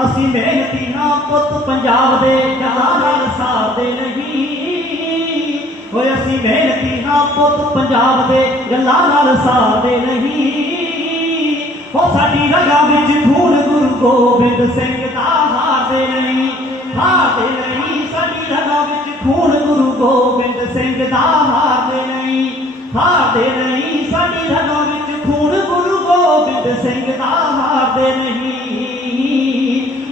اسی محنتی نہ پت پنجاب دے جہاں ساتھ دے نہیں ہوئے اسی محنتی نہ پت پنجاب دے جہاں ساتھ دے نہیں ہو ساڑی رگا بچ دھول گرو گوبند سنگ دا ہار دے نہیں ہار دے نہیں ساڑی رگا بچ دھول گرو گوبند سنگ دا ہار دے نہیں ہار دے نہیں ساڑی رگا بچ دھول گرو گوبند سنگ دا ہار دے نہیں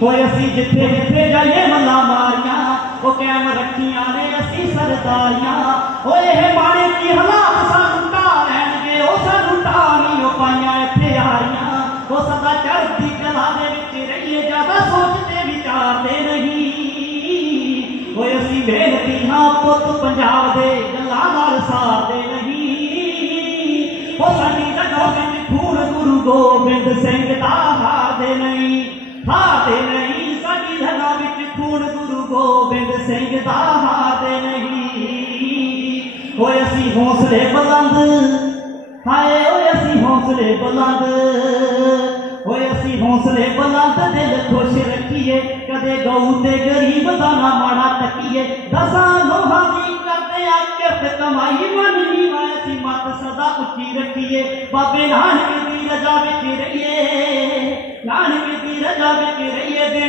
ہوئے اسی جتے جتے جائے ملا ماریاں، وہ قیم رکھی آنے اسی سرداریاں۔ ہوئے ہے مانے کی ہلا اسا اٹھا رہن گے، وہ سن اٹھا نہیں ہو پائیاں اتھے آریاں۔ وہ صدا چڑھتی کلا دے وچ رہیے زیادہ سوچتے وچارتے نہیں۔ ہوئے اسی محنتی ہاں پت پنجاب دے، گلا نال دے نہیں۔ وہ سانی جگہ وچ پھول گرو بند سنگ دا گوبند سنگھ دا ہاتھ نہیں۔ اوے اسی حوصلے بلند۔ ہائے اوے اسی حوصلے بلند۔ اوے اسی حوصلے بلند۔ دل خوش رکھیے، کدے گاؤں تے غریب دا نہ ماڑا تکیے۔ دساں ہاں لوہا دی جی کرتے آ کرت کمائی مننی وے اسی مت سدا اچھی رکھیے۔ بابے نانک دی رجا وچ رہیے۔ نانک دی رجا وچ رہیے۔ دے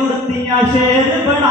کرتیاں شیر بنا